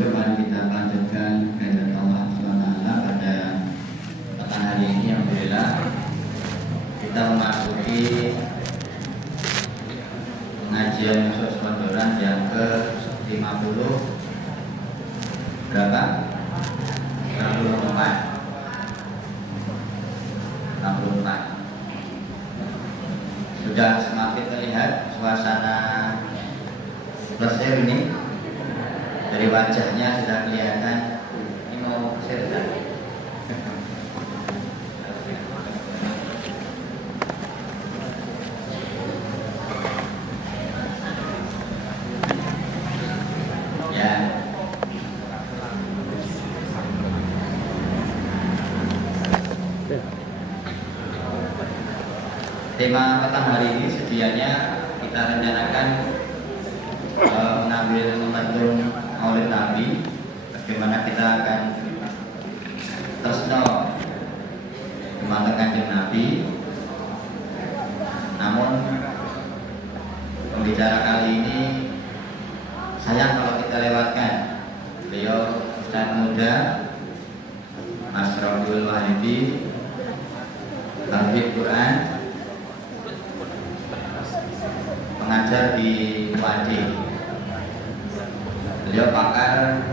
Untuk mari kita lanjutkan kajian Allah SWT pada petang hari ini. Alhamdulillah kita memasuki pengajian khusus Ramadan yang ke-50 berapa? 64. Sudah semakin terlihat suasana Mesir ini. Dari wajahnya sudah kelihatan ini mau Mesir kan? Ya. Tema petang hari ini sedianya kita rencanakan mengambil momentum Maulid Nabi, bagaimana kita akan tresno dumateng Kanjeng Nabi. Namun pembicara kali ini sayang kalau kita lewatkan. Beliau Ustaz muda Mas Rabiul Wahyudi, Hafidz Quran, pengajar di UAD. Beliau pakar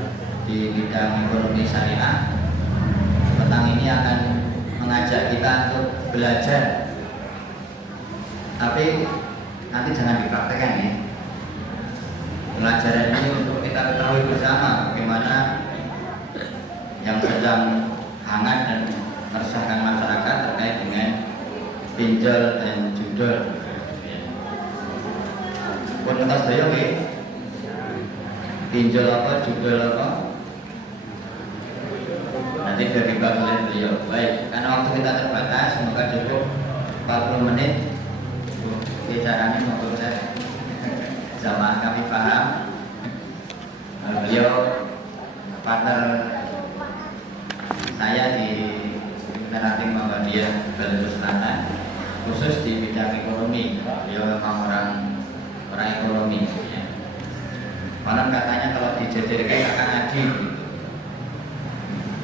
di bidang ekonomi syariah. Petang ini akan mengajak kita untuk belajar, tapi nanti jangan dipraktekkan ya. Pelajaran ini untuk kita ketahui bersama bagaimana yang sedang hangat dan meresahkan masyarakat terkait dengan pinjol dan judol. Pun ngertos saya oke. Pinjol apa, judul apa? Nanti biar dibahas oleh beliau. Baik, karena waktu kita terbatas, semoga cukup 40 menit. Bicaranya maupun saya jamaah kami paham. Beliau partner saya di Terating Muhammadiyah Bali Selatan, khusus di bidang ekonomi. Beliau memang orang ekonomi ya. Malah katanya kalau dijejerkan akan ngaji gitu.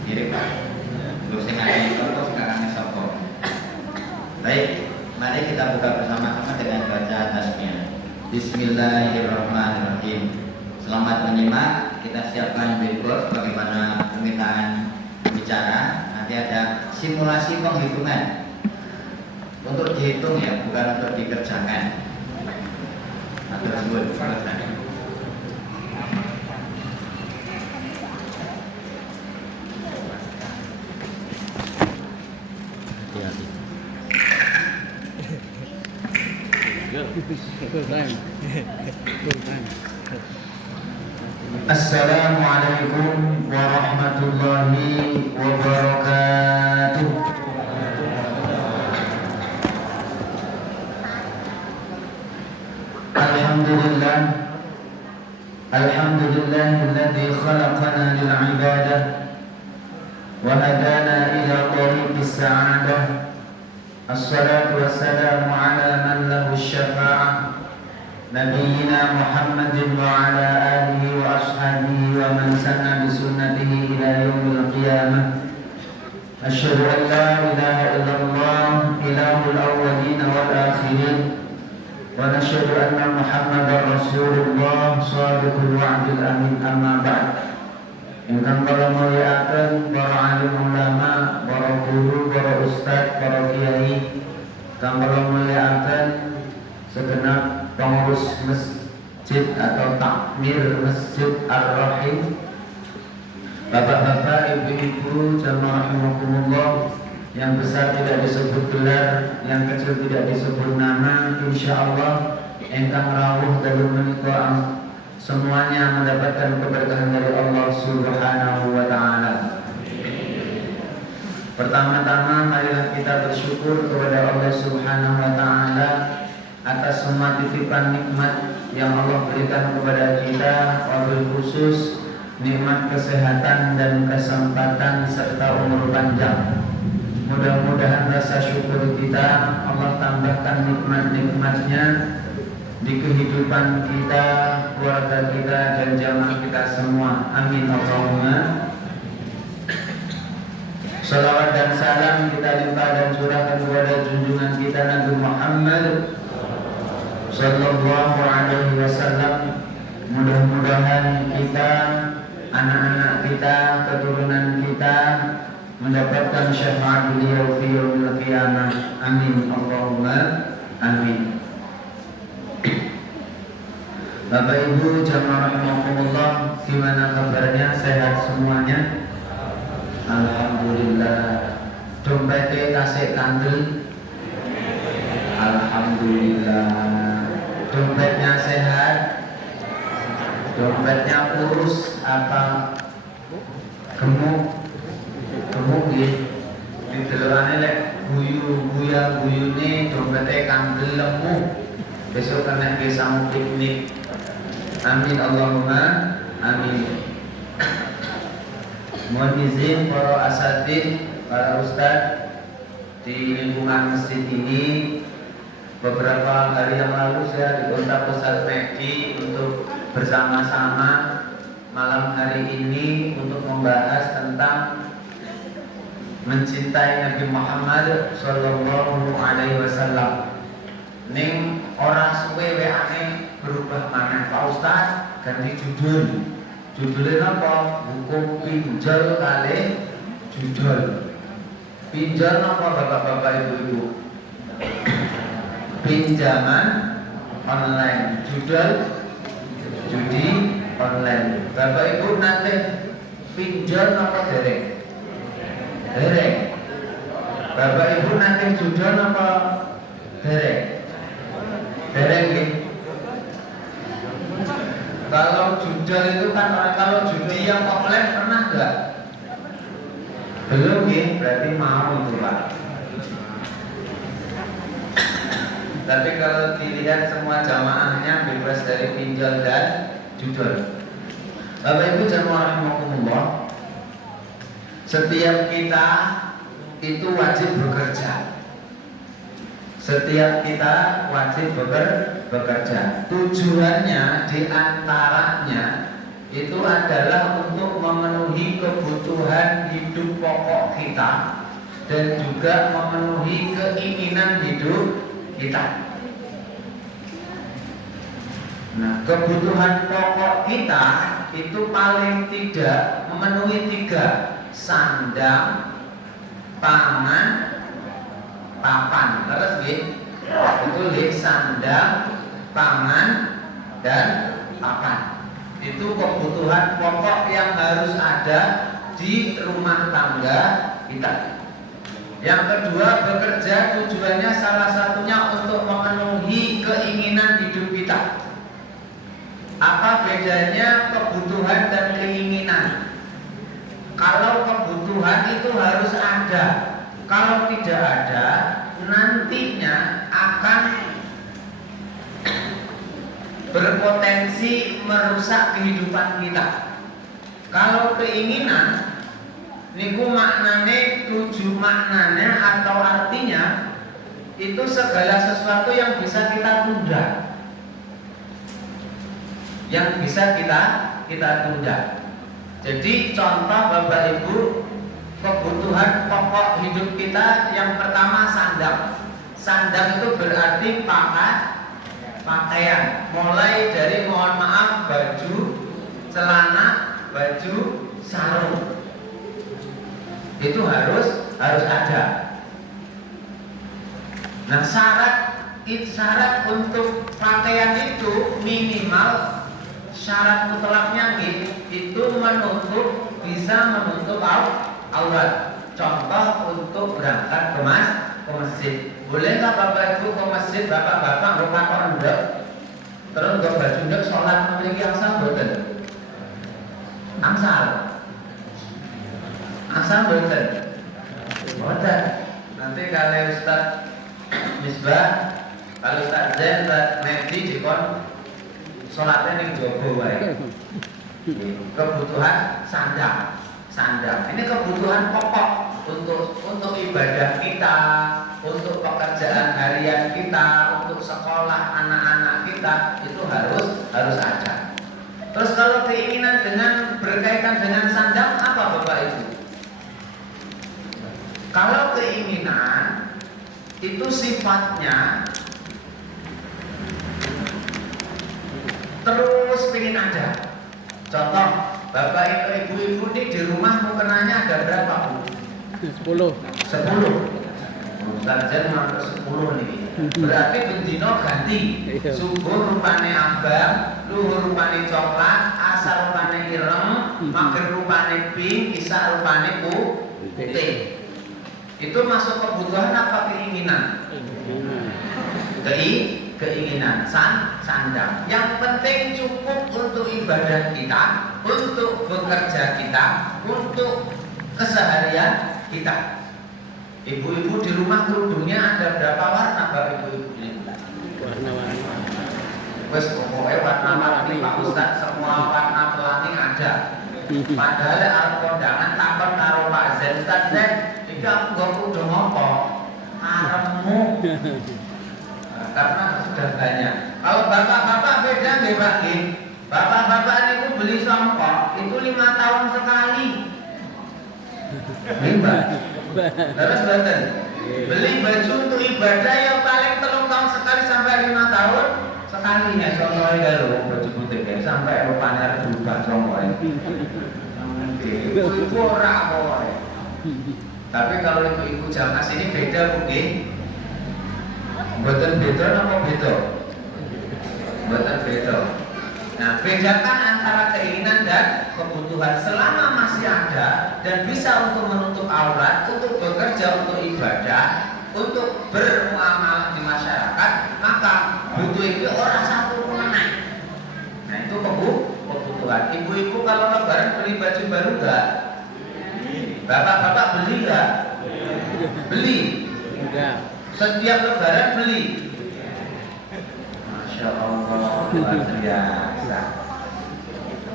Mirip Pak. Lu sing ngaji terus kakaknya sopo. Baik, mari kita buka bersama-sama dengan baca tasmiyah. Bismillahirrahmanirrahim. Selamat menyimak. Kita siapkan billboard bagaimana permintaan bicara. Nanti ada simulasi penghitungan. Untuk dihitung ya, bukan untuk dikerjakan. Atau tersebut selesai. Assalamualaikum warahmatullahi wabarakatuh. Alhamdulillah, alhamdulillahilladzi khalaqana lil ibadah wa hadana ila tariqis sa'adah. Assalatu wassalamu ala man lahu syafa'ah, Nabiyyina Muhammadin wa ala alihi wa ashabihi wa man sanna bisunnatihi ila yaumil qiyamah. Asyhadu an la ilaha illallah ilahul awwalin wal akhirin, wa nashhadu anna Muhammadar Rasulullah shadiqul wa'dil amin. Amma ba'd. Ingkang kula mulyakaken para alim ulama, para guru, para ustaz, para kiai, kang kula mulyakaken segenap pengurus masjid atau takmir Masjid Ar-Rahim, bapak-bapak, ibu-ibu, jamaah rahimakumullah. Yang besar tidak disebut gelar, yang kecil tidak disebut nama. Insyaallah engkang rawuh dalu menika semuanya mendapatkan keberkahan dari Allah Subhanahu wa taala. Pertama-tama marilah kita bersyukur kepada Allah Subhanahu wa taala atas semua titipan nikmat yang Allah berikan kepada kita, wabil khusus nikmat kesehatan dan kesempatan serta umur panjang. Mudah-mudahan rasa syukur kita Allah tambahkan nikmat-nikmatnya di kehidupan kita, keluarga kita, dan jamaah kita semua. Amin Allahumma. Salawat dan salam kita limpah dan curahkan kepada junjungan kita Nabi Muhammad sallallahu alaihi wasallam. Mudah-mudahan kita, anak-anak kita, keturunan kita mendapatkan syafaat beliau fi yaumil qiyamah. Amin Allahumma amin. Bapak Ibu jamaah rahimakumullah, gimana kabarnya? Sehat semuanya? Alhamdulillah. Dompetnya kasih kandel? Alhamdulillah. Dompetnya sehat? Dompetnya kurus apa gemuk? Gemuk ya. Didelokane lek guyune dompetnya kandel lemu. Besok kena kesamu piknik. Amin Allahumma amin. Mohon izin para asatidz, para ustadz di lingkungan masjid ini, beberapa hari yang lalu saya dikontak Ustadz Medi untuk bersama-sama malam hari ini untuk membahas tentang mencintai Nabi Muhammad sallallahu alaihi wasallam. Ning ora suwe weane berubah maneh Pak Ustaz, ganti judul. Judulnya apa? Hukum pinjol kali judul. Pinjol apa bapak-bapak ibu-ibu? Pinjaman online. Judul judi online. Bapak ibu nanti pinjol apa dereng? Dereng. Bapak ibu nanti judul apa dereng? Dereng ya. Kalau judul itu kan kalau judi yang offline pernah enggak? Belum ya, berarti mau itu Pak. Tapi kalau dilihat semua jamaahnya bebas dari pinjol dan judul. Bapak Ibu jamaah rahimakumullah, setiap kita itu wajib bekerja. Setiap kita wajib bekerja. Tujuannya diantaranya itu adalah untuk memenuhi kebutuhan hidup pokok kita dan juga memenuhi keinginan hidup kita. Nah, kebutuhan pokok kita itu paling tidak memenuhi 3: sandang, pangan, papan. Terus itu sandang, pangan, dan papan. Itu kebutuhan pokok yang harus ada di rumah tangga kita. Yang kedua, bekerja tujuannya salah satunya untuk memenuhi keinginan hidup kita. Apa bedanya kebutuhan dan keinginan? Kalau kebutuhan itu harus ada. Kalau tidak ada, nantinya akan berpotensi merusak kehidupan kita. Kalau keinginan, niku maknane, tujuh maknanya atau artinya itu segala sesuatu yang bisa kita tunda, yang bisa kita tunda. Jadi contoh Bapak Ibu, kebutuhan pokok hidup kita yang pertama sandang. Sandang itu berarti pakaian, mulai dari mohon maaf baju, celana, baju, sarung. Itu harus ada. Nah, syarat untuk pakaian itu minimal, syarat mutlaknya itu bisa menutup aurat. Contoh untuk berangkat ke masjid. Boleh nggak Bapak Ibu ke masjid, bapak-bapak nggak ndek, terus nggak baju ndek sholat memiliki asal boten? Asal boten. Nanti kalau Ustaz Misbah, kalau Ustaz Zain, Ustaz Medi dikon sholatnya ning jowo wae. Kebutuhan sandang. Ini kebutuhan pokok. untuk ibadah kita, untuk pekerjaan harian kita, untuk sekolah anak-anak kita itu harus ada. Terus kalau keinginan dengan berkaitan dengan sandang apa Bapak Ibu? Kalau keinginan itu sifatnya terus pengen ada. Contoh, Bapak Ibu ini di rumah mukenanya ada berapa Bu? 10. Ustaz Jan masuk 10 nih. Berarti bendino ganti. Subuh rupane abang, luhur rupane coklat, asar rupane ireng, maghrib rupane pink, isya rupane putih. Itu masuk kebutuhan apa keinginan? Keinginan sandang. Yang penting cukup untuk ibadah kita, untuk bekerja kita, untuk keseharian kita. Ibu-ibu di rumah kerudungnya ada berapa warna Bapak Ibu? Warna-warni. Wes pokoknya warna-warni Pak Ustaz, semua warna pelangi ada. Padahal arep kondangan takon karo Pak Zen, Ustaz Zen, iki aku nggo kerudung apa? Aremmu. Karena sudah banyak. Kalau bapak-bapak beda nggih Pak nggih. Bapak-bapak niku beli sampo itu 5 tahun sekali. Mbak. Terus boten. Beli baju untuk ibadah yang paling 3 tahun sekali sampai 5 tahun sekali nek contohe karo baju putih sampai rupanya berubah contohe. Ibu ora apa. Tapi kalau ibu-ibu jamaah sini beda Bu nggih. Mboten beda apa beda? Mboten beda. Nah, bedakan antara keinginan dan kebutuhan. Selama masih ada dan bisa untuk menutup aurat, untuk bekerja, untuk ibadah, untuk bermuamalah di masyarakat, maka butuh itu orang satu mengenai. Nah, itu kebutuhan. Ibu-ibu kalau lebaran beli baju baru enggak? Bapak-bapak beli enggak? Beli. Enggak. Setiap lebaran beli. Masya Allah, luar biasa.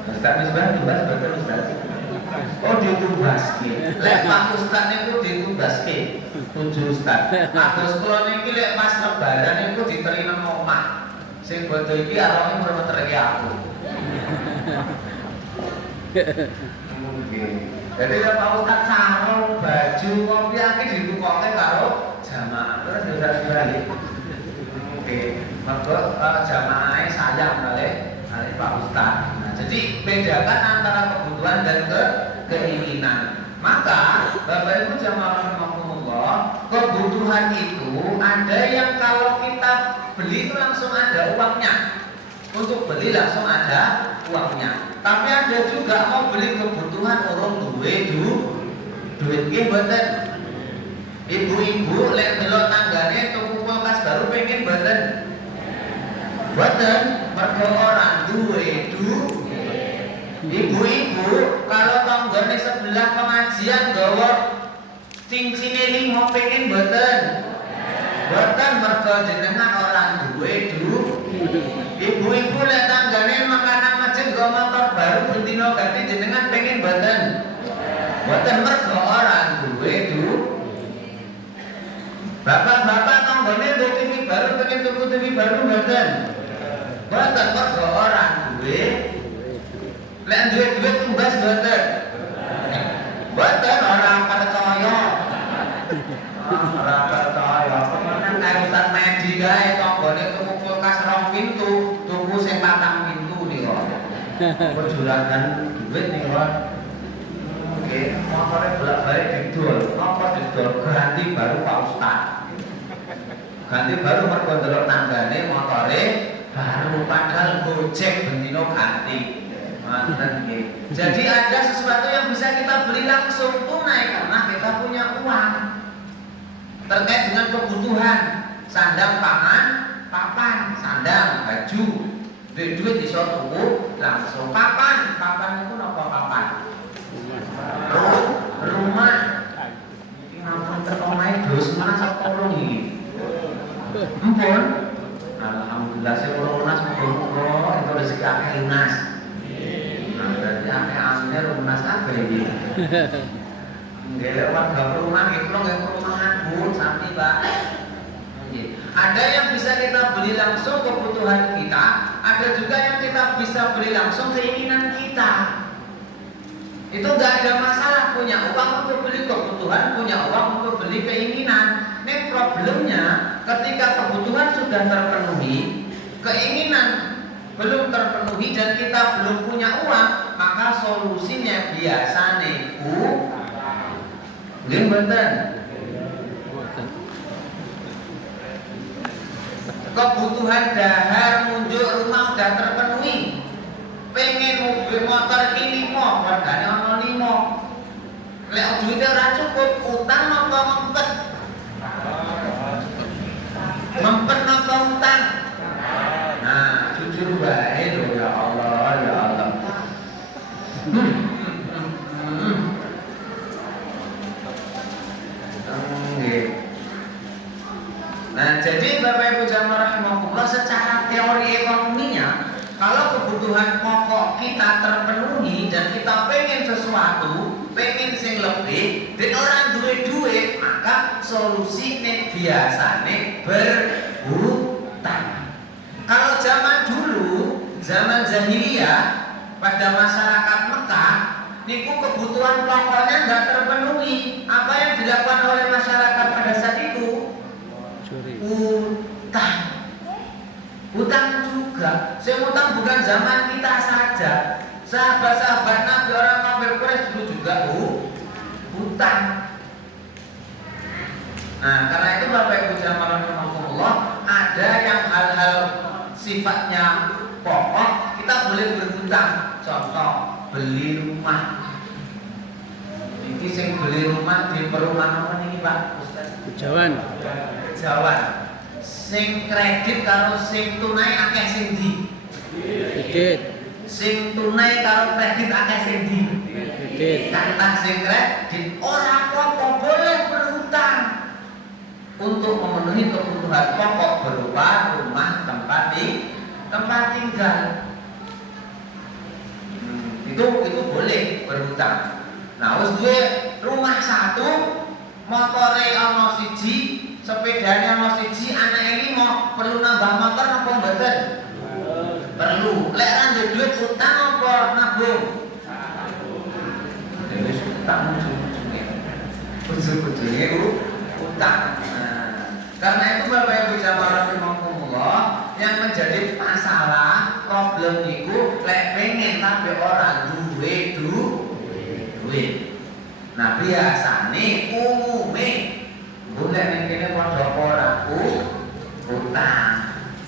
Ustaz Misbah dibahas betul Ustaz. Oh ditubaske. Lek Pak Ustaz niku ditubaske. Tujuh Ustaz. Agus kula niki lek pas lebaran niku diterima omah. Sing bodho iki arone meremet iki aku. Jadi Pak Ustaz sarung, baju, kopi iki ditukoke karo jamaah. Terus dira-dira nggih. Oke, monggo jamaahnya sayang kali Pak Ustaz. Nah, jadi bedakan antara kebutuhan dan keinginan. Maka Bapak Ibu jamaah rahimakumullah, kebutuhan itu ada yang kalau kita beli itu langsung ada uangnya. Untuk beli langsung ada uangnya. Tapi ada juga mau beli kebutuhan orang duit nggih mboten. Ibu-ibu lek delok tanggane tuku kulkas baru pengen mboten. Mboten, mergo orang duwe Ibu-ibu kalau tanggane sebelah pengajian gawa cincine 5 pengen mboten. Mboten mergo jenengan orang duwe Ibu-ibu lek tanggane makanan masjid nggo motor baru bendino ganti jenengan pengen mboten. Mboten mergo orang duwe Bapak-bapak tanggane ndek TV baru pengen tuku TV baru mboten. Mboten mergo orang duwe. Lek duwe tumbas mboten. Mboten orang percaya. Ora percaya. Pemenang kaya Ustaz Medi kae tanggane tuku kulkas 2 pintu, tuku sing 4 pintu nih kok. Perjuragan duit nih kok. Oke, motornya bolak-balik didol, motor didol ganti baru Pak Ustaz. Ganti baru mergo ndelok tanggane motore baru padahal Gojek bendino ganti. Manten nggih. Jadi ada sesuatu yang bisa kita beli langsung tunai karena kita punya uang. Terkait dengan kebutuhan sandang pangan, papan, sandang, baju, duit iso tuku langsung. Papan itu napa papan? Rumah. Iki ngampun teko omahe dos masak tolong iki. Ampun. Alhamdulillah sing lunas muga-muga itu rezeki akeh lunas. Nah, berarti akeh asline lunas kabeh iki. Nggih, warga perumahan itu nggih perumahan Bu, sami Pak. Ada yang bisa kita beli langsung kebutuhan kita, ada juga yang kita bisa beli langsung keinginan kita. Itu nggak ada masalah, punya uang untuk beli kebutuhan, punya uang untuk beli keinginan. Ini problemnya ketika kebutuhan sudah terpenuhi, keinginan belum terpenuhi dan kita belum punya uang, maka solusinya biasanya nggih mboten. Kebutuhan dahar munjuk rumah sudah terpenuhi. Pengen mobil motor ini limo, wargane ono limo. Lek duit ora cukup, utang apa ngempet? Ngempet apa utang? Nah, jujur bae lho ya Allah, ya Allah. Nah, jadi Bapak Ibu jamaah rahimahullah, secara teori ekonominya, kalau kebutuhan pokok kita terpenuhi dan kita pengen sesuatu, pengen sing lebih, dan orang duit, maka solusinya biasanya berhutang. Kalau zaman dulu, zaman jahiliyah, pada masyarakat Mekah, niku kebutuhan pokoknya nggak terpenuhi. Apa yang dilakukan oleh masyarakat pada saat itu? Utang juga. Saya utang bukan zaman kita saja. Sahabat-sahabat Nabi orang kafir Quraisy dulu juga utang. Nah, karena itu Bapak Ibu jamaah rahimahullah, ada yang hal-hal sifatnya pokok kita boleh berhutang. Contoh, beli rumah. Ini sing beli rumah di perumahan apa nih Pak Ustaz? Kejawan. Sing kredit karo sing tunai akeh sing ndi? Kredit. Sing tunai karo kredit akeh sing ndi? Kredit. Kata sing kredit ora apa-apa boleh berhutang untuk memenuhi kebutuhan pokok berupa rumah, tempat tinggal. Itu boleh berhutang. Nah, wis duwe rumah satu, motore ana siji, sepedanya ono siji, anake 5, perlu nambah motor apa mboten? Perlu. Lek ra ndek duit utang apa nabung? Wis utang ujung-ujungnya utang. Karena itu Bapak Ibu jamaah rahimahumullah, yang menjadi masalah problem niku lek pengen tapi orang duit. Nah, biasane umume boleh ning kene padha ora utang.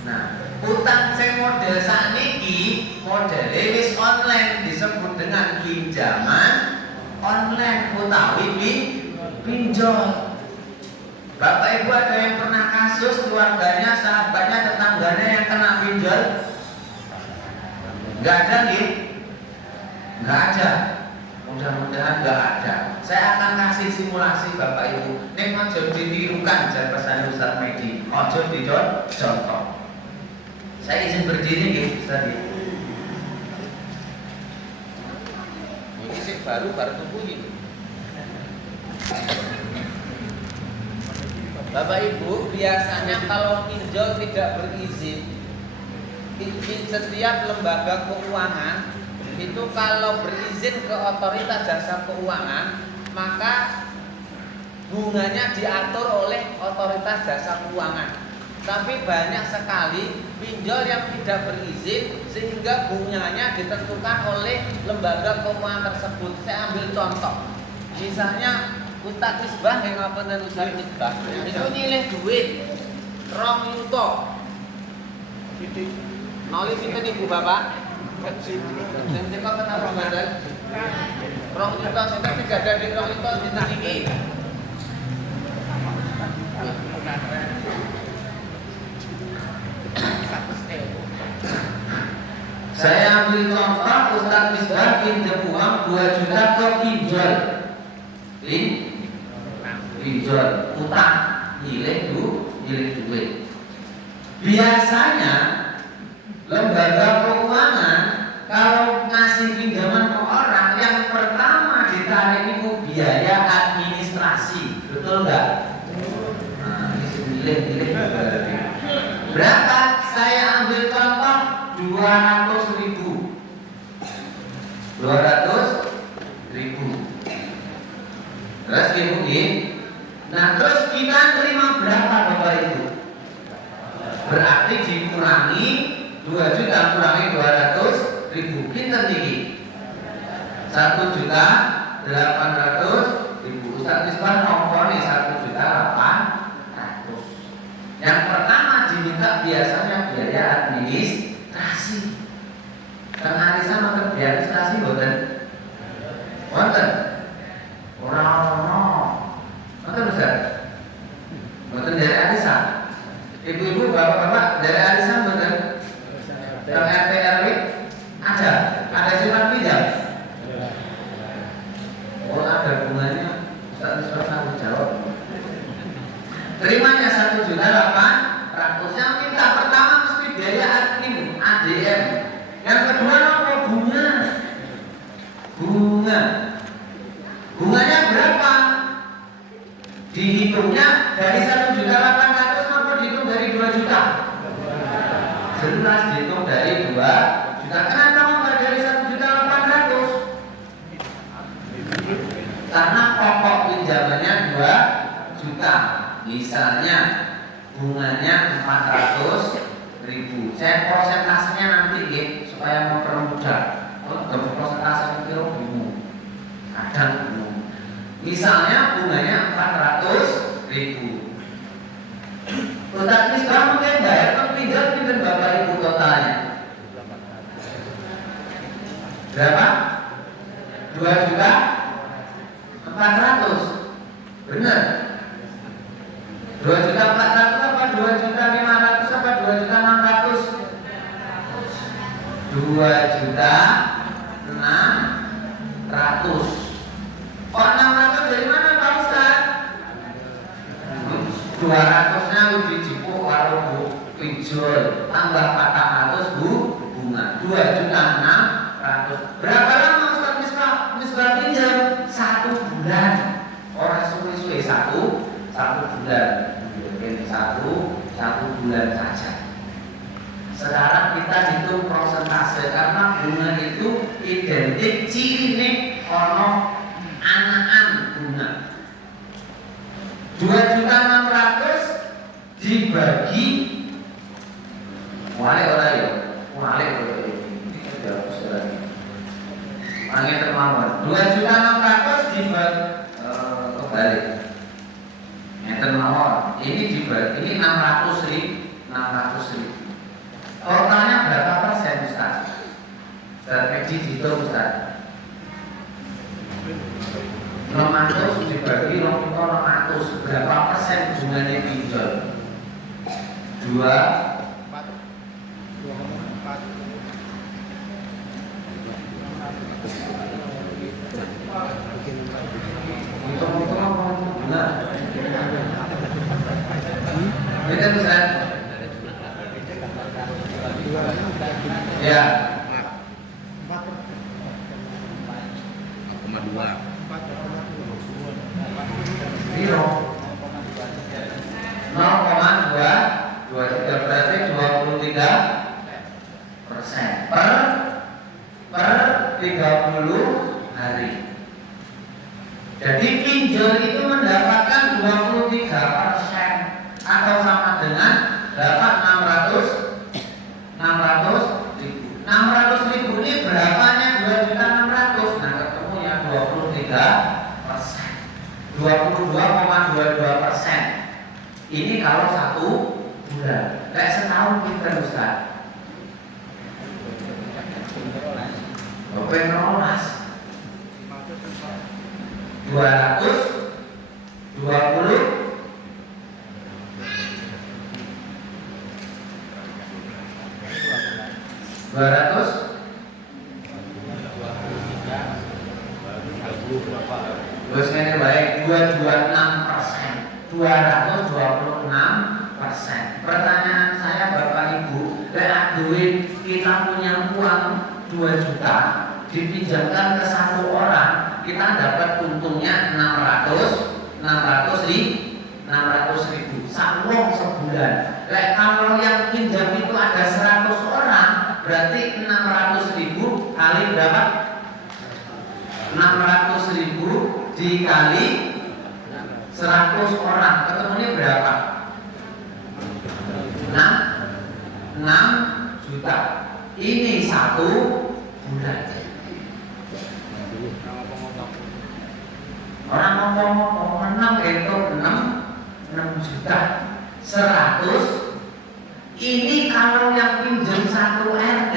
Nah, utang sing model sakniki modele wis online, disebut dengan pinjaman online utawi pinjol. Bapak Ibu ada yang pernah kasus keluarganya, sahabatnya, tetangganya yang kena pinjol? Enggak ada nih? Enggak ada. Mudah-mudahan enggak ada. Saya akan kasih simulasi Bapak Ibu. Nek ojo ditirukan jar pesan Ustaz Medi. Ojo dicontoh. Saya izin berdiri nggih Ustaz. Ini sih baru tumbuh ini. Bapak Ibu, biasanya kalau pinjol tidak berizin, setiap lembaga keuangan itu kalau berizin ke otoritas jasa keuangan, maka bunganya diatur oleh otoritas jasa keuangan. Tapi banyak sekali pinjol yang tidak berizin sehingga bunganya ditentukan oleh lembaga keuangan tersebut. Saya ambil contoh, misalnya Ustaz Misbah yang apa dan Ustaz Misbah itu nyilih duit 2 yuta. Noli pinten Ibu Bapak? Sing kok kenapa ngaten? 2 yuta sinten sing gadah di 2 yuta dinten iki? Saya ambil contoh Ustaz Misbah pinjam uang 2 juta ke pinjol. Pinjol, utang, nyilih duit. Biasanya lembaga keuangan kalau ngasih pinjaman ke orang, yang pertama ditarik itu biaya Terus ibu ini, nah terus kita terima berapa Bapak Ibu? Berarti dikurangi 2 juta kurangi 200.000 kita tinggi 1.800.000. Ustaz Misbah ngomongin 1.800.000. Yang pertama diminta biasanya biaya administrasi. Arisan atau biaya administrasi bukan? Bukan. Orang-orang. Bukan Ustaz. Bukan dari arisan. Ibu-ibu, bapak-bapak dari arisan bukan? Yang RT RW ada simpan pinjam. Oh ada bunganya. Ustaz Misbah tanggung jawab. Terimanya 1.800.000. Yang minta pertama mesti biaya admin ADM. Yang kedua apa? Bunganya berapa? Dihitungnya dari 1.800.000 apa dihitung dari 2 juta? Jelas dihitung dari 2 juta. Kenapa enggak dari 1.800.000? Karena pokok pinjamannya 2 juta. Misalnya bunganya 400.000. Saya prosentasenya nanti ya, supaya mempermudah. Kalau prosentase kira bingung. Kadang bingung. Misalnya bunganya 400.000. Ustaz Misbah mungkin bayar pinjam pinjam Bapak Ibu totalnya berapa? 2.400.000. Benar? 2.400.000 apa 2.500.000 apa 2.600.000? 2.600.000. Kok 600 dari mana Pak Ustaz? 200-nya udah dijipuk karo Bu pinjol, tambah 400 bunga, 2.600.000. Berapa lama Ustaz Misbah pinjam? 1 bulan. Orang suwe-suwe 1 bulan. Mungkin 1 bulan saja. Sekarang kita hitung prosentase karena bunga itu identik ciri ono anakan bunga. 2.600.000 dibagi wale ora ya. Wale ora ya. Angin termawar. 2.600.000 dibagi kembali. Ngeten mawar. Ini dibagi ini 600.000. Totalnya berapa persen Ustaz? Ustaz Medi dihitung Ustaz. 600 dibagi 600 berapa persen bunganya pinjol? 2 Betul Ustaz? Ya 4,2 0,2 berarti 23% per 30 hari. Jadi pinjol itu mendapatkan 23% atau sama dengan dapat 600.000. 600.000 ini berapanya 2.600.000. Nah ketemu yang 23%. 22,22%. Ini kalau 1 bulan. Kayak setahun kita Ustaz. Open rolas 220 Terus ini baik 226%, 226%. Pertanyaan saya Bapak Ibu, duit kita punya uang 2 juta dipinjamkan ke 1 orang, kita dapat untungnya 600.000 sakwong sebulan. Kalau yang pinjam itu ada 100 orang, berarti 600.000 kali berapa? 600.000 dikali 100 orang, ketemunya berapa? 6 juta. Ini 1 bulan. Orang ngomong 6 itu 6 juta 100. Ini kalau yang pinjam 1 RT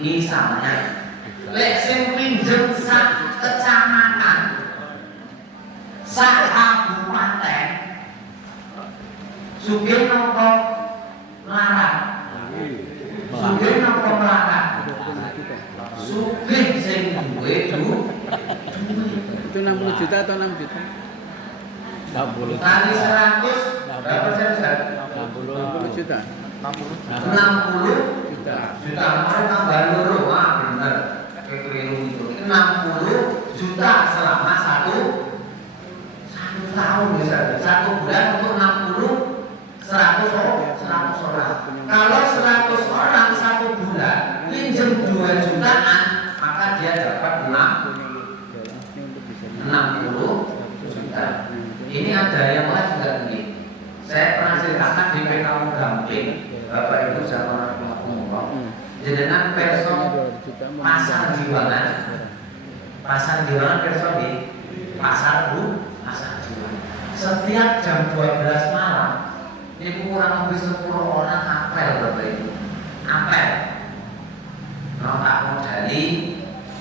misalnya, lek sing pinjam sak kecamatan, sak kabupaten, sugih napa melarat? Sugih napa melarat? Sugih sing duwe duit. Itu 60 juta atau 6 juta? 60 Kali 100 berapa persen? 60 juta. 60 Juta. Mau tambah loro. Wah bener, keliru itu. 60 juta selama satu tahun misalnya. 1 bulan untuk 100 orang. Kalau 100 orang 1 bulan pinjam 2 jutaan, maka dia dapat 60 juta. Ini ada yang lain enggak nih? Saya pernah ceritakan di PKU Gamping, Bapak Ibu sama orang jenengan perso pasar Jiwangan perso di pasar Jiwangan. Setiap jam 12 malam ini kurang lebih 10 orang apel, Bapak Ibu. Apel. Mau tak modali,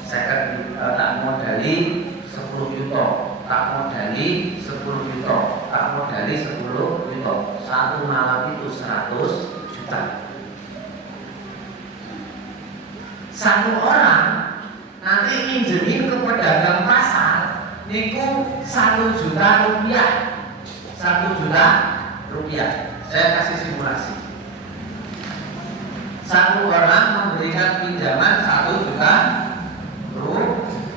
saya tak modali 10 juta, tak modali 10 juta, tak modali 10 juta. Satu malam itu 100 juta. Satu orang nanti pinjemin ke pedagang pasar niku 1 juta rupiah. 1 juta rupiah. Saya kasih simulasi. Satu orang memberikan pinjaman 1 juta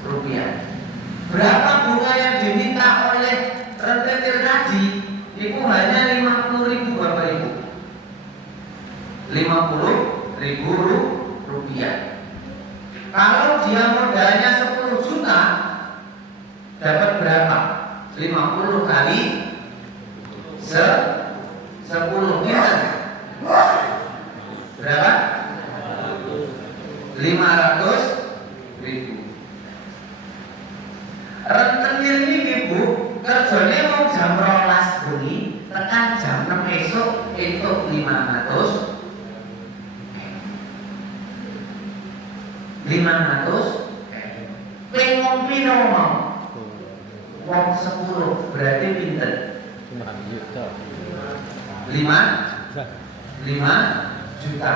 rupiah. Berapa bunga yang diminta oleh rentenir tadi? Itu hanya 50.000 Bapak Ibu. 50.000 rupiah. Kalau dia modalnya 10 juta, dapat berapa? 50 kali 10 meter. Berapa? 500.000. Rentenir ini Ibu kerjanya mau jam 12 bengi tekan jam 6 esok itu 500. Pengong pino mau wong 10 berarti pinter 5 juta.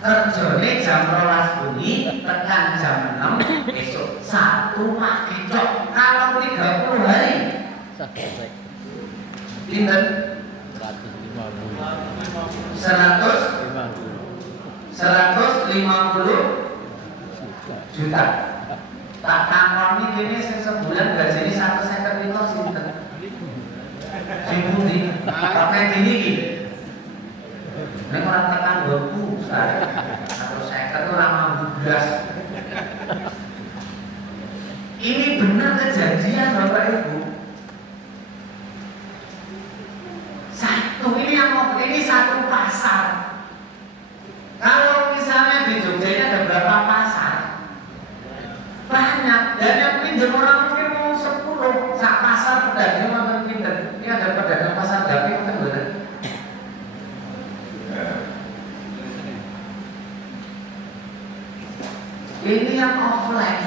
Kerjane jam 12 bengi tekan jam 6 esok. Satu pakai cok. Kalau 30 hari pinter 150 juta. Tak tangkoni ini sebulan gajinya 150 sinten. Sing pakai gini iki. Nek ora tekan 20 saya. 150 itu lama bublas. Ini benar kejadian Bapak Ibu. Ini satu pasar. Kalau misalnya di Jogja ini ada berapa pasar? Banyak. Dan yang pinjam orang mungkin mau 10. Sak pasar pedagang makin pinter. Ini ada pedagang pasar dapur kan bener. Ini yang offline,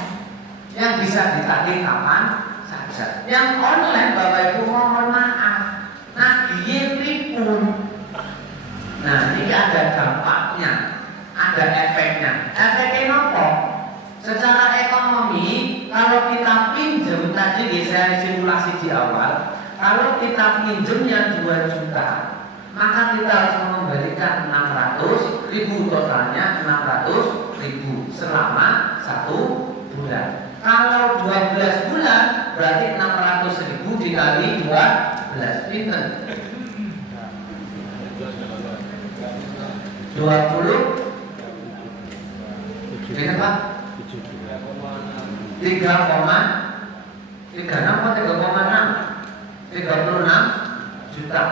yang bisa ditagih kapan saja. Yang online Bapak Ibu mohon maaf, nagih pripun. Nah ini ada dampaknya, ada efeknya. Efeknya apa? Secara ekonomi, kalau kita pinjam tadi saya simulasi di awal, kalau kita pinjamnya 2 juta, maka kita harus memberikan 600.000, totalnya 600.000 selama 1 bulan. Kalau 12 bulan berarti 600.000 dikali 12 pinter 20 ini Pak 3,36 atau 3,6 36 juta.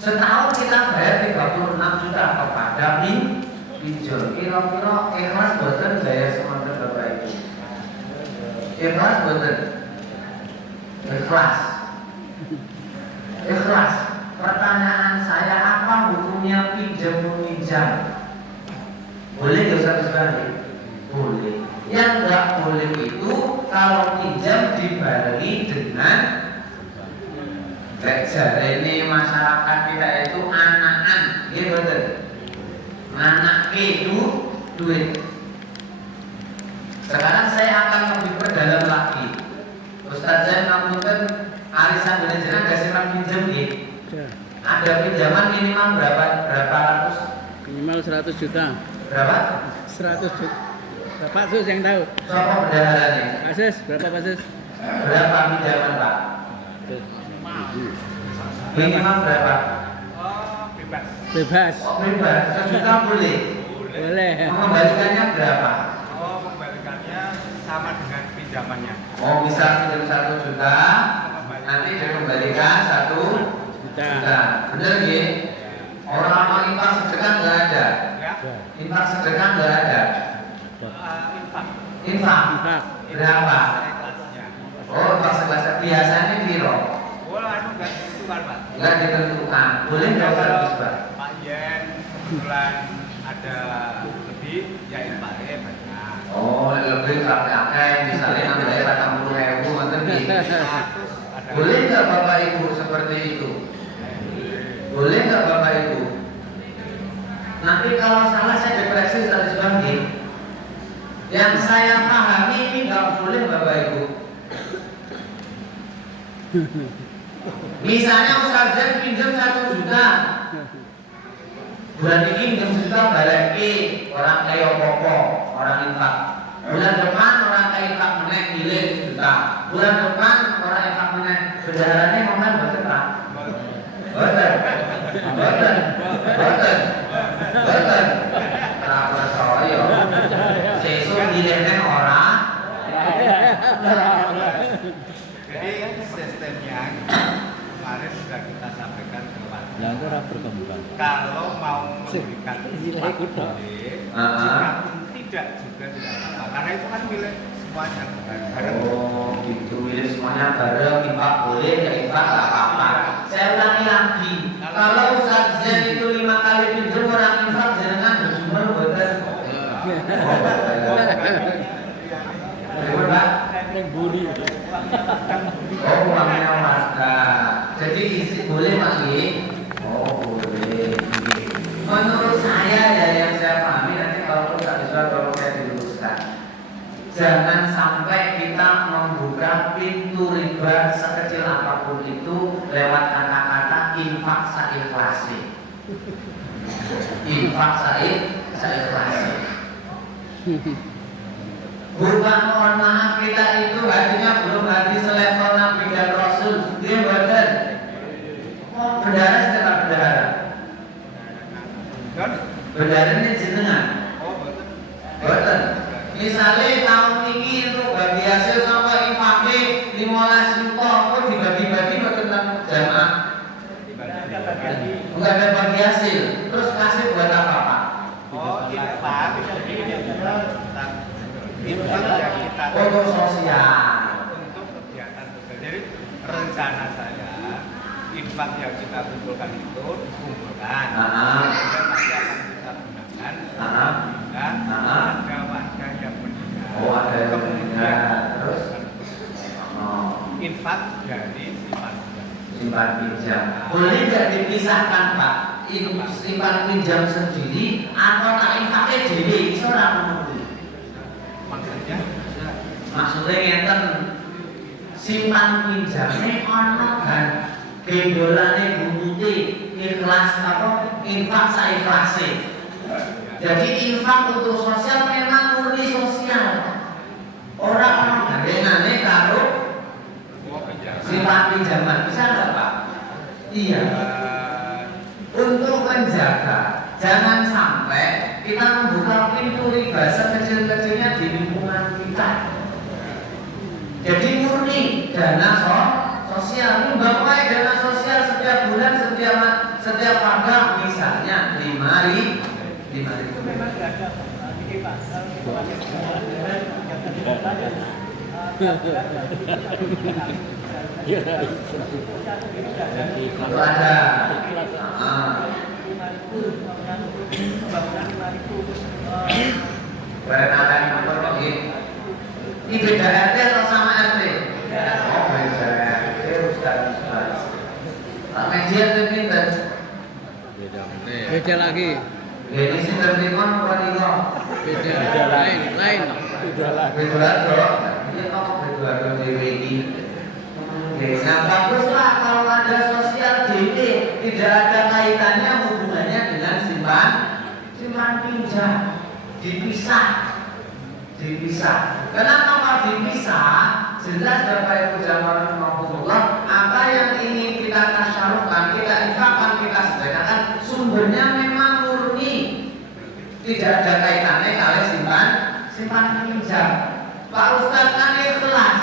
Setahun kita bayar 36 juta kepada pinjol. Kira-kira ikhlas boten bayar semangat Bapak Ibu? Ikhlas boten? Ikhlas. Ikhlas. Pertanyaan saya, apa hukumnya pinjam meminjam? Boleh nggak Ustaz Isbari? Boleh. Yang nggak boleh itu kalau pinjam dibarengi dengan ini masyarakat kita itu anakan, gitu betul. Anak itu duit. Sekarang saya akan lebih perdalam lagi. Ustaz saya ngapunten arisan manajemen kasih pinjam gitu. Ada pinjaman minimal berapa ratus? Minimal 100 juta. Berapa? 100 juta. Pak Sus yang tahu. Siapa bendaharanya? Pak Sus, berapa Pak Sus? Berapa pinjaman Pak? Minimal berapa? Bebas. Bebas. Oh, bebas. 1 juta boleh? Boleh. Mengembalikannya berapa? Mengembalikannya sama dengan pinjamannya. Oh, misal pinjam 1 juta, nanti dikembalikan 1 juta. Bener nggih? Orang mau infak sedekah nggak ada. Ya. Infak sedekah nggak ada. Infak. Infak berapa? Kelasnya. Oh, infak sekelas biasanya piro? Nggak ditentukan, Pak. Nggak ditentukan. Boleh nggak Ustaz Pak? Pak Yen bulan ada lebih, ya infaknya banyak. Oh, lebih kakek misalnya nambahnya 80.000 ngoten nggih. 100 ada. Boleh nggak Bapak Ibu seperti itu? Boleh nggak Bapak Ibu? Nanti kalau salah saya depresi tadi sebagai. Yang saya pahami ini nggak boleh Bapak Ibu. Misalnya Ustaz Zain pinjam 1 juta, bulan ini pinjam 1 juta balik orang kaya pokok, orang infak. Bulan depan orang kaya infak meneh nilai 1 juta. Bulan depan orang infak meneh bendaharanya ngomong betul Pak. Betul. Betul. Betul. Betul. Kenapa saya? Sesuk nilainya orang. Jadi sistemnya kemarin sudah kita sampaikan ke Pak. Kalau mau memberikan infak boleh, jika tidak juga tidak apa-apa. Karena itu kan milik semuanya. Oh, gitu. Milik semuanya bareng, infak boleh, ya infak nggak apa-apa. Saya ulangi lagi. Kalau Ustaz Zain itu 5 kali pinjam orang infak, jangan berjumlah betul. Pak? Oh, uangnya warga. Jadi isi boleh Pak Nggih? Oh, boleh. Menurut saya ya yang saya pahami, nanti kalau tak bisa tolong saya diluruskan. Jangan sampai kita membuka pintu riba sekecil apapun itu lewat kata-kata infak saikhlasih. Infak saikhlasih. Bukan, mohon maaf, kita itu hatinya belum hati selevel Nabi dan Rasul. Dia betul. Oh, bendahara setelah bendahara. Bendahara ini jenengan. Betul. Misalnya tahun ini itu bagi hasil sampai infaknya 15 juta, kok dibagi-bagi tentang jamaah. Enggak ada bagi hasil. Terus kasih buat apa Pak? Oh, infak. Infak yang kita Untuk sosial. untuk kegiatan sosial. Jadi rencana saya infak yang kita kumpulkan itu dikumpulkan. Kemudian nanti akan kita gunakan dan ada warga yang meninggal. Oh, ada yang meninggal. Terus infak dari simpan pinjam. Boleh nggak dipisahkan Pak? Simpan pinjam sendiri atau tak infaknya jadi seorang menunggu? Maksudnya ngeten, simpan pinjamnya ono kan gendolane bumuti ikhlas apa infak saikhlasé. Jadi infak untuk sosial memang murni sosial. Orang ono garengane karo simpan pinjaman, bisa nggak Pak? Iya. Untuk menjaga jangan sampai kita membuka pintu riba sekecil-kecilnya di lingkungan kita. Jadi murni dana sosial, nyumbang wae dana sosial setiap bulan, setiap tanggal misalnya 5.000. Itu memang nggak ada ini Pak. Kalau ada. Perkenalkan nomor lagi. Ini beda RT atau sama RT? Oh beda RT Ustaz. Pak Median itu pinter. Beda lagi. Ini sih terpikon apa nih kok? Beda lain. Beda lagi. Ini kok beda lagi ini. Nah baguslah kalau ada sosial DP tidak ada kaitannya hubungannya dengan simpan pinjam, dipisah. Kenapa kok dipisah? Jelas Bapak Ibu jamaah rahimahumullah, apa yang ingin kita tasyaruhkan, kita infakkan, kita sedekahkan sumbernya memang murni, tidak ada kaitannya kalau simpan pinjam. Pak Ustadz kan ikhlas,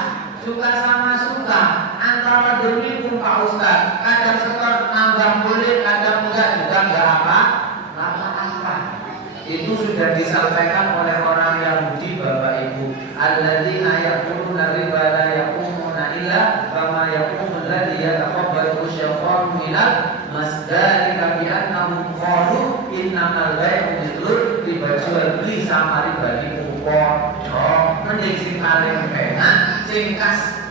suka sama suka, antara demi pun Pak Ustadz, kadang setor nambah boleh, kadang enggak juga enggak apa-apa. Itu sudah disampaikan oleh orang Yahudi Bapak Ibu. Alladzina ya'kuluna riba la yaqumuna illa kama yaqumu alladzi yatakabbaru syaitanu minal mas, dzalika bi annahum qalu innamal bai'u mithlul riba, jual beli sama riba niku padha. Mending sing paling penak sing kas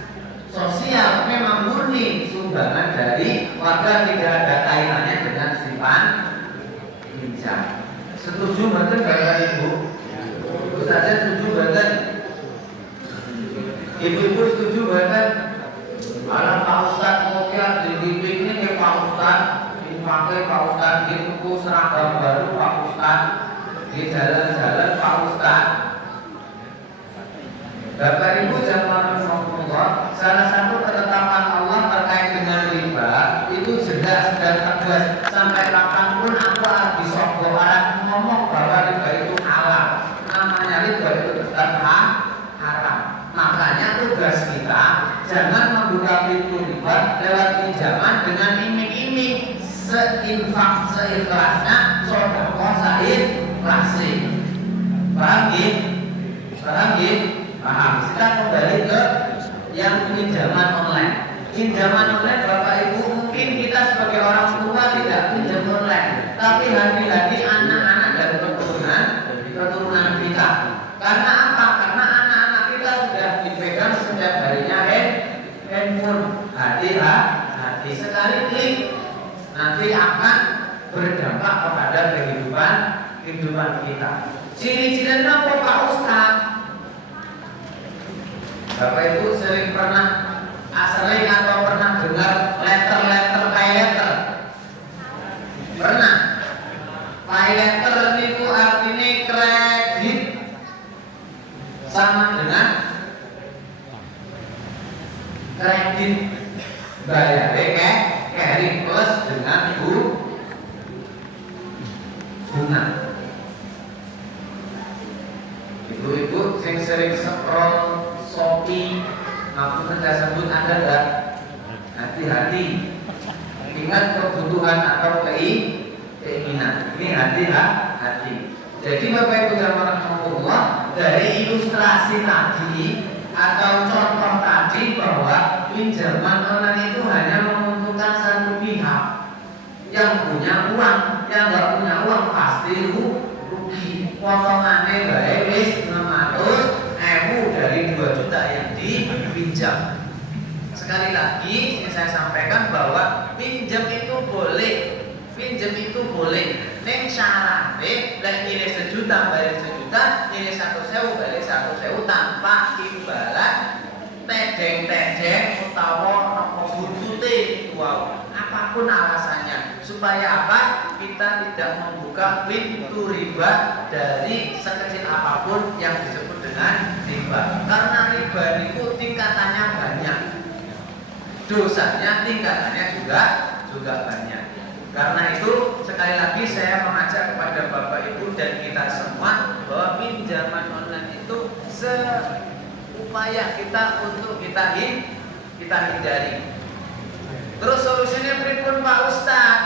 sosial memang murni sumbangan dari warga, tidak ada kaitannya dengan simpan pinjam. Setuju betul Bapak Ibu? Ustazah setuju betul? Ibu-ibu setuju betul? Alam Pak Ustadz mungkin di piknik ke Pak Ustadz, dipakai Pak Ustadz, di tuku seragam baru Pak Ustadz, di jalan-jalan Pak Ustadz. Bapak Ibu jamaah rahimahumullah, salah satu ketetapan Allah terkait dengan riba itu jelas dan tegas. Sampai kapanpun aku harus disogok orang ngomong bahwa riba itu halal, namanya riba itu tetap haram. Makanya tugas kita jangan membuka pintu riba lewat pinjaman dengan iming-iming, seinfak seikhlasnya, sedekah seikhlasnya. Paham gitu? Paham. Kita kembali ke yang pinjaman online. Pinjaman online Bapak Ibu, mungkin kita sebagai orang tua tidak pinjam online, tapi hati-hati anak-anak dan keturunan kita. Karena apa? Karena anak-anak kita sudah dipegang setiap harinya handphone. Hati-hati, sekali klik nanti akan berdampak kepada kehidupan kita. Ciri-cirinya apa Pak Ustadz? Bapak Ibu sering atau pernah dengar letter pay letter? Pernah? Pay letter itu artinya kredit sama dengan kredit bayarnya carry plus dengan bunga. Ibu-ibu yang sering scroll Shopee, aku tidak sebut Anda enggak? Hati-hati. Ingat kebutuhan atau keinginan. Ini hati-hati. Jadi Bapak Ibu jamaah rahimahumullah, dari ilustrasi tadi atau contoh tadi bahwa pinjaman online itu hanya menguntungkan satu pihak. Yang punya uang, yang nggak punya uang pasti rugi. Potongannya baik wis 600.000 dari 2 juta yang dipinjam. Sekali lagi saya sampaikan bahwa pinjam itu boleh. Neng syaratnya lah nilai 1 juta balik 1 juta, nilai 100.000 balik 100.000 tanpa imbalan tedeng utawa nopo buntute. Wow, apapun alasannya, supaya apa? Kita tidak membuka pintu riba dari sekecil apapun yang disebut dengan riba. Karena riba itu tingkatannya banyak, dosanya tingkatannya juga banyak. Karena itu sekali lagi saya mengajak kepada Bapak Ibu dan kita semua bahwa pinjaman online itu seupaya kita untuk kita hindari. Terus solusinya pripun Pak Ustaz?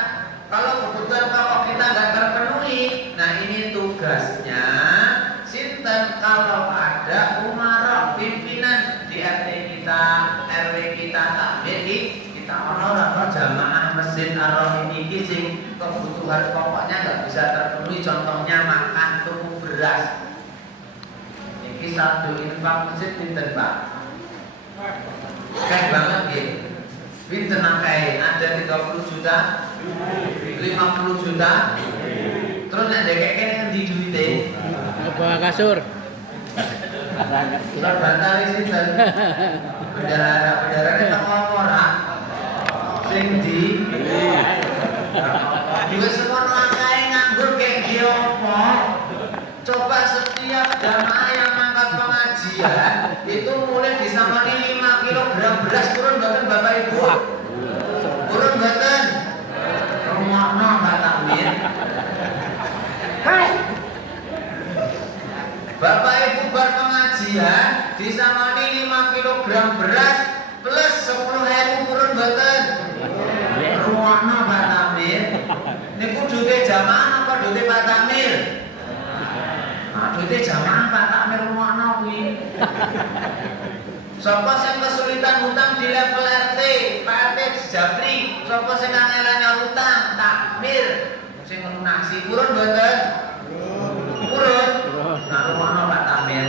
Kalau kebutuhan pokok kita nggak terpenuhi, nah ini tugasnya sinten kalau ada umarok pimpinan di RT kita, RW kita, takmir kita honor atau jamaah masjid Ar-Rahim iki sing kebutuhan pokoknya nggak bisa terpenuhi, contohnya makan, tuku beras. Iki saldo infak masjid pinten Pak? Kayak banget gitu. Pinten angkae? Ada 30 juta, 50 juta. Terus nek dekek kene ngendi duwite? Bawa kasur. Surat bantal sinten? Bendara nang ora. Sing di juga semua angkae nganggur kayak diopo. Coba setiap jamaah yang mangkat pengajian itu mulai disamani 5 kg beras turun mboten Bapak Ibu? Turun mboten? Rumono Pak Takmir. Bapak Ibu bar pengajian disamani 5 kg beras plus 10.000 turun mboten? Rumono Pak Takmir. Niku duite jamaah apa duite Pak Takmir? Duitnya jamaah Pak Takmir rumono kuwi. Sapa sing kesulitan hutang di level RT, Pak RT Japri, sapa sing kangelane hutang, takmir sing lunasi purun mboten? Purun. Nah, rumono Pak Takmir.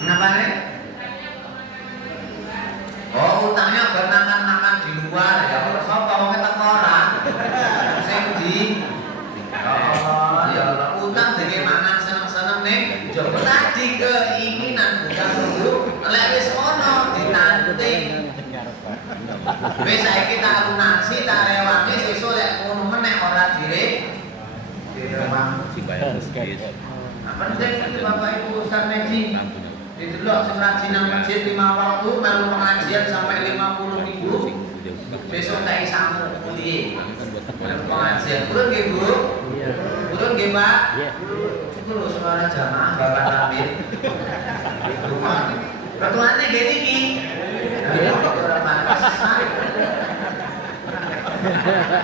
Kenapa nih? Oh, utangnya buat makan di luar ya. Sapa wong teko ora? Sing di ya Allah, utang dengan mangan seneng-seneng nih. Coba tadi keinginan bukan dulu, lek wis ono dinanti. Wis saiki tak lunasi, tak rewangi sesuk lek ngono meneh ora direwang. Nah, penting itu Bapak Ibu Ustaz Meji. Didelok sing rajin nang masjid 5 waktu melu pengajian sampai 50.000. Besok tak isamu kuliah. Pengajian. Turun nggih Bu? Iya. Turun nggih Pak? Iya. Itu lho suara jamaah Bapak Takmir. Ketuane gini iki. Ya kok ora pantes.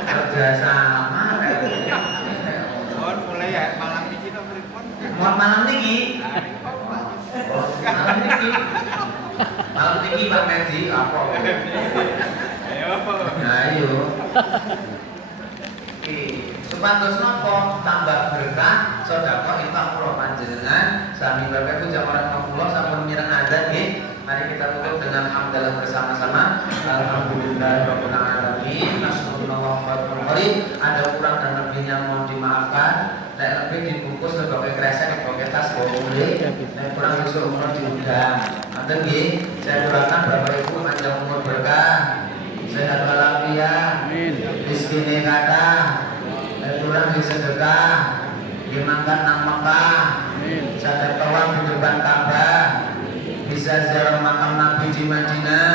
Kerja sama. Mohon mulai ya malam iki to pripun? Mohon malam niki. Malam niki. Malam niki Pak Medi apa? Ayo. Supados napa tambah berkah sedekah infak kula panjenengan sami Bapak Ibu jamaah kula sampun mireng adzan nggih. Mari kita tutup dengan hamdalah bersama-sama. Alhamdulillahirabbil alamin. Nasrullah wa barakatuh. Ada kurang dan lebihnya mohon dimaafkan. Nek lebih dibungkus sebagai kresek sebagai tas boleh. Nek kurang disuruh umur diundang. Ngoten nggih. Saya doakan Bapak Ibu panjang umur berkah. Sehat walafiat, rezekine kathah, kurang sedekah, dimangkat nang Mekah, sadar tawaf di depan Ka'bah, bisa ziarah makam Nabi di Madinah,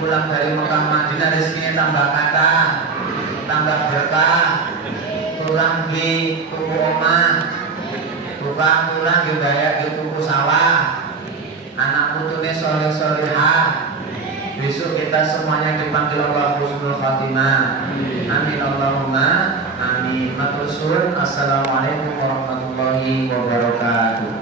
pulang dari Mekah Madinah rezekine tambah kathah, tambah berkah, kurang di tuku omah, kurang di daya di tuku sawah, anak putune soleh-solehah. Besok kita semuanya dipanggil Allah husnul khatimah. Amin Allahumma amin. Matur suwun. Assalamualaikum warahmatullahi wabarakatuh.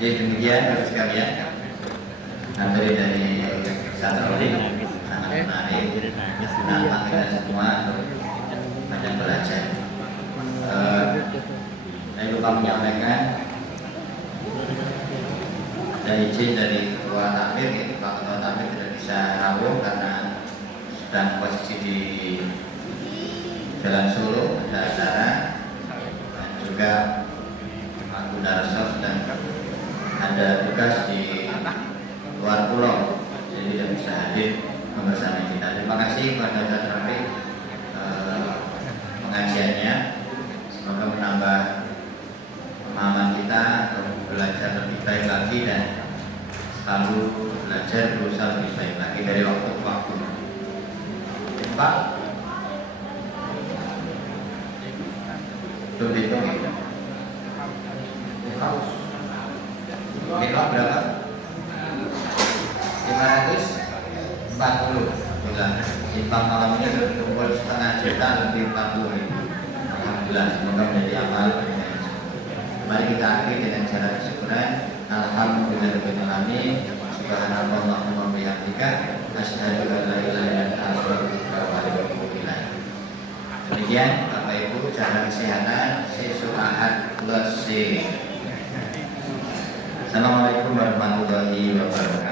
Jadi demikian terus sekalian. Materi dari Satu Olim sangat menarik. Nampak kita semua banyak belajar. Saya lupa menyampaikan ada izin dari Ketua Takmir, Pak Ketua Takmir tidak bisa rawuh karena sedang posisi di Jalan Solo, ada acara, dan juga Pak Gunarso sedang ada tugas di luar pulau, jadi tidak bisa hadir bersama kita. Terima kasih kepada Ustaz Rafiq pengajiannya, semoga menambah pemahaman kita untuk belajar lebih baik lagi dan selalu belajar berusaha lebih baik lagi dari waktu ke waktu. Pak, Hitung itu. Minum berapa? 540. Bulan. Timbang malam ini berkumpul setengah juta lebih 40.000. Alhamdulillah, semoga menjadi amal. Mari kita akhiri dengan cara kesyukuran. Alhamdulillahirobbilalamin. Subhanallahumma wa bihamdika asyhadu an la ilaha illa anta astaghfiruka wa atubu ilaik. Demikian Bapak Ibu cara kesehatan sesuk Ahad selesai. Assalamualaikum warahmatullahi wabarakatuh.